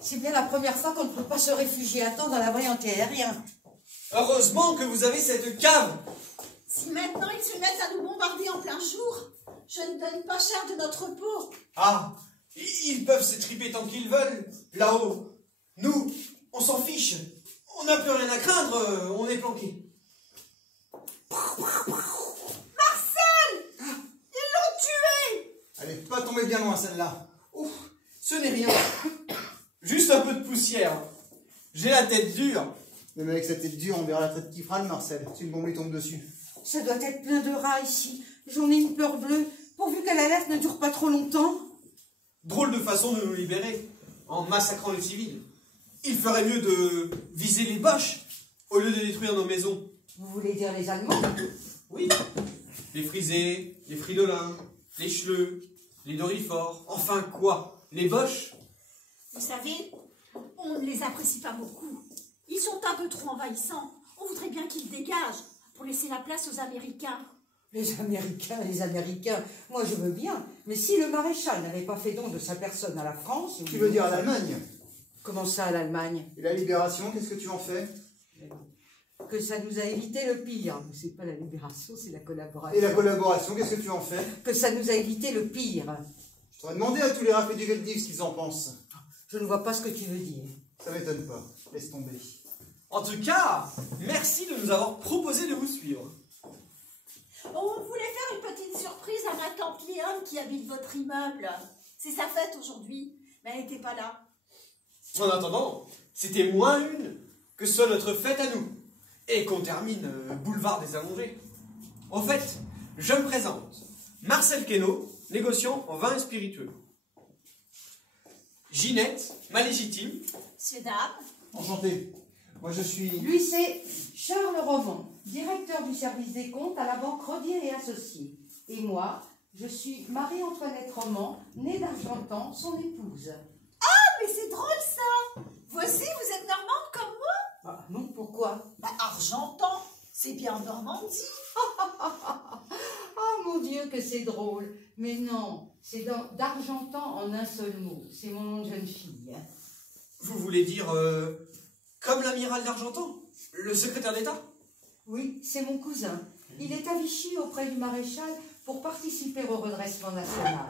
C'est bien la première fois qu'on ne peut pas se réfugier à temps dans l'abri antiaérien. Heureusement que vous avez cette cave. Si maintenant ils se mettent à nous bombarder en plein jour, je ne donne pas cher de notre peau. Ah, ils peuvent s'étriper tant qu'ils veulent, là-haut. Nous, on s'en fiche. On n'a plus rien à craindre, on est planqués. Marcel! Ils l'ont tué! Elle est pas tombée bien loin, celle-là. Ouf, ce n'est rien. Juste un peu de poussière. J'ai la tête dure. Même avec sa tête dure, on verra la tête qui frâle, Marcel, si une bombe lui tombe dessus. Ça doit être plein de rats ici. J'en ai une peur bleue, pourvu que l'alerte ne dure pas trop longtemps. Drôle de façon de nous libérer, en massacrant les civils. Il ferait mieux de viser les Boches, au lieu de détruire nos maisons. Vous voulez dire les Allemands? Oui, les Frisés, les Fridolins, les Schleux, les Dorifort, enfin quoi? Les Boches? Vous savez, on ne les apprécie pas beaucoup. Ils sont un peu trop envahissants. On voudrait bien qu'ils dégagent pour laisser la place aux Américains. Les Américains, moi je veux bien. Mais si le maréchal n'avait pas fait don de sa personne à la France... Tu veux dire à l'Allemagne? Comment ça, à l'Allemagne? Et la libération, qu'est-ce que tu en fais? Que ça nous a évité le pire. C'est pas la libération, c'est la collaboration. Et la collaboration, qu'est-ce que tu en fais? Que ça nous a évité le pire. Je t'aurais demandé à tous les rafés du Veldiv ce qu'ils en pensent. Je ne vois pas ce que tu veux dire. Ça m'étonne pas. Laisse tomber. En tout cas, merci de nous avoir proposé de vous suivre. On voulait faire une petite surprise à ma tante Léone qui habite votre immeuble. C'est sa fête aujourd'hui, mais elle n'était pas là. En attendant, c'était moins une que ce soit notre fête à nous. Et qu'on termine boulevard des Allongés. En fait, je me présente. Marcel Queneau, négociant en vin et spiritueux. Ginette, ma légitime. Monsieur, dame. Enchanté. Moi je suis... Lui, c'est Charles Roman, directeur du service des comptes à la banque Rodier et Associés. Et moi, je suis Marie-Antoinette Roman, née d'Argentan, son épouse. Ah, mais c'est drôle ça. Vous aussi, vous êtes normande comme moi? Ah non, pourquoi? Bah, Argentan, c'est bien en Normandie. Oh mon Dieu, que c'est drôle. Mais non, c'est d'Argentan en un seul mot. C'est mon nom de jeune fille. Vous voulez dire comme l'amiral d'Argentan, le secrétaire d'État? Oui, c'est mon cousin. Il est à Vichy auprès du maréchal pour participer au redressement national.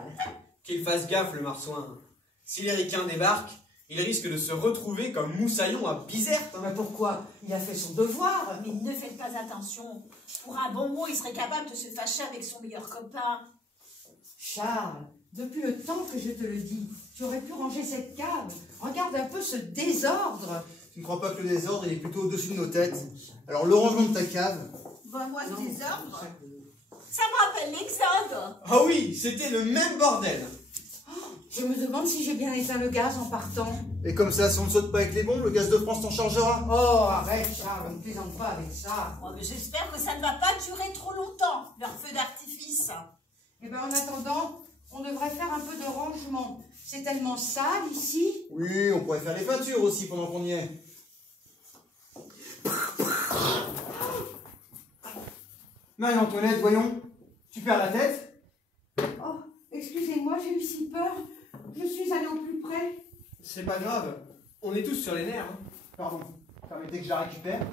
Qu'il fasse gaffe, le marsouin. Si les ricains débarquent, il risque de se retrouver comme Moussaillon à Bizerte. Mais pourquoi? Il a fait son devoir. Mais ne faites pas attention. Pour un bon mot, il serait capable de se fâcher avec son meilleur copain. Charles, depuis le temps que je te le dis, tu aurais pu ranger cette cave. Regarde un peu ce désordre. Tu ne crois pas que le désordre il est plutôt au-dessus de nos têtes? Alors le rangement de ta cave... Bah, moi, ce Non, désordre, chaque- ça me rappelle l'Exode. Ah oui, c'était le même bordel. Je me demande si j'ai bien éteint le gaz en partant. Et comme ça, si on ne saute pas avec les bombes, le gaz de France t'en chargera. Oh, arrête Charles, ne plaisante pas avec ça. Oh, mais j'espère que ça ne va pas durer trop longtemps, leur feu d'artifice. Eh bien, en attendant, on devrait faire un peu de rangement. C'est tellement sale ici. Oui, on pourrait faire les peintures aussi pendant qu'on y est. Marie-Antoinette, voyons. Tu perds la tête? Oh, excusez-moi, j'ai eu si peur. Je suis allée au plus près. C'est pas grave, on est tous sur les nerfs. Pardon, permettez que je la récupère.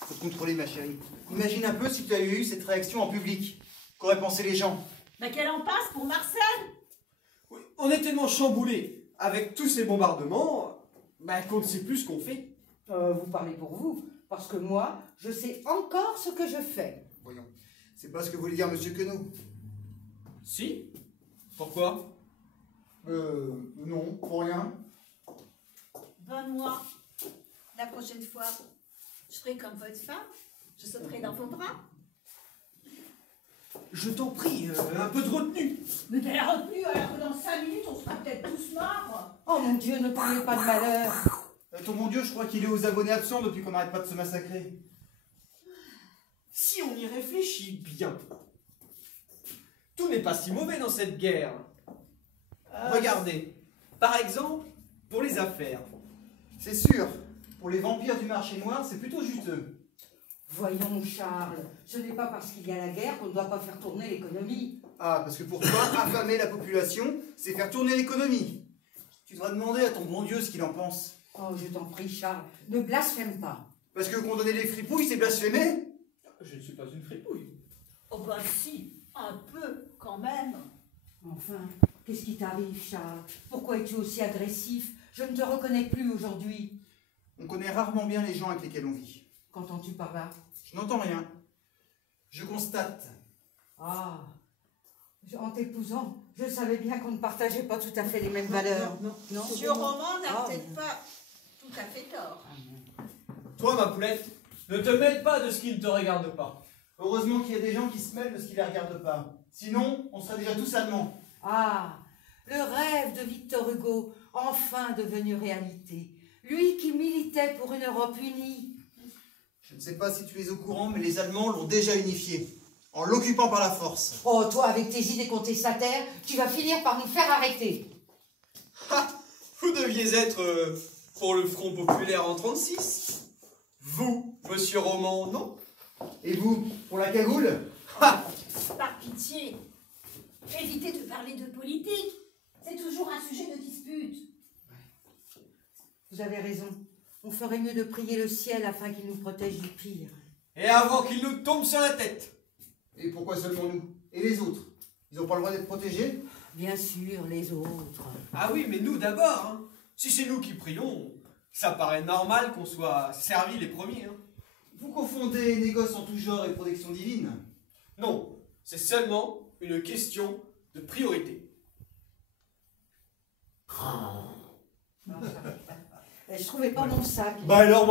Faut te contrôler, ma chérie. Imagine un peu si tu avais eu cette réaction en public. Qu'auraient pensé les gens? Mais qu'elle en passe pour Marcel. Oui, on est tellement chamboulés avec tous ces bombardements qu'on ne sait plus ce qu'on fait. Vous parlez pour vous, parce que moi, je sais encore ce que je fais. Voyons, c'est pas ce que voulait dire Monsieur Queneau. Si? Pourquoi? Non, pour rien. Bonne moi. La prochaine fois, je ferai comme votre femme. Je sauterai dans vos bras. Je t'en prie, un peu de retenue. Mais de la retenue, alors que dans 5 minutes, on sera peut-être tous morts. Oh mon Dieu, ne parlez pas de malheur. Ton bon Dieu, je crois qu'il est aux abonnés absents depuis qu'on n'arrête pas de se massacrer. Si on y réfléchit bien, tout n'est pas si mauvais dans cette guerre. Regardez, par exemple, pour les affaires. C'est sûr, pour les vampires du marché noir, c'est plutôt juteux. Voyons, Charles, ce n'est pas parce qu'il y a la guerre qu'on ne doit pas faire tourner l'économie. Ah, parce que pour toi, affamer la population, c'est faire tourner l'économie. Tu devras demander à ton bon Dieu ce qu'il en pense. Oh, je t'en prie, Charles, ne blasphème pas. Parce que condamner les fripouilles, c'est blasphémer. Je ne suis pas une fripouille. Oh ben si, un peu quand même. Enfin, qu'est-ce qui t'arrive, Charles? Pourquoi es-tu aussi agressif? Je ne te reconnais plus aujourd'hui. On connaît rarement bien les gens avec lesquels on vit. Qu'entends-tu par là? Je n'entends rien. Je constate. Ah, en t'épousant, je savais bien qu'on ne partageait pas tout à fait les mêmes valeurs. Non. Non, Monsieur Roman n'a Ah, peut-être non. pas tout à fait tort. Ah, non. Toi, ma poulette, ne te mêle pas de ce qui ne te regarde pas. Heureusement qu'il y a des gens qui se mêlent de ce qui ne les regarde pas. Sinon, on serait déjà tous allemands. Ah, le rêve de Victor Hugo, enfin devenu réalité. Lui qui militait pour une Europe unie. Je ne sais pas si tu es au courant, mais les Allemands l'ont déjà unifié, en l'occupant par la force. Oh, toi, avec tes idées contestataires, tu vas finir par nous faire arrêter. Ha! Vous deviez être pour le Front Populaire en 36. Vous, monsieur Roman, non? Et vous, pour la cagoule? Ha! Par pitié, évitez de parler de politique. C'est toujours un sujet de dispute. Vous avez raison. On ferait mieux de prier le ciel afin qu'il nous protège du pire. Et avant qu'il nous tombe sur la tête. Et pourquoi seulement nous? Et les autres? Ils n'ont pas le droit d'être protégés? Bien sûr, les autres. Ah oui, mais nous d'abord. Hein. Si c'est nous qui prions, ça paraît normal qu'on soit servis les premiers. Hein. Vous confondez négoce en tout genre et protection divine? Non, c'est seulement une question de priorité. Je trouvais pas mon sac. Bah alors,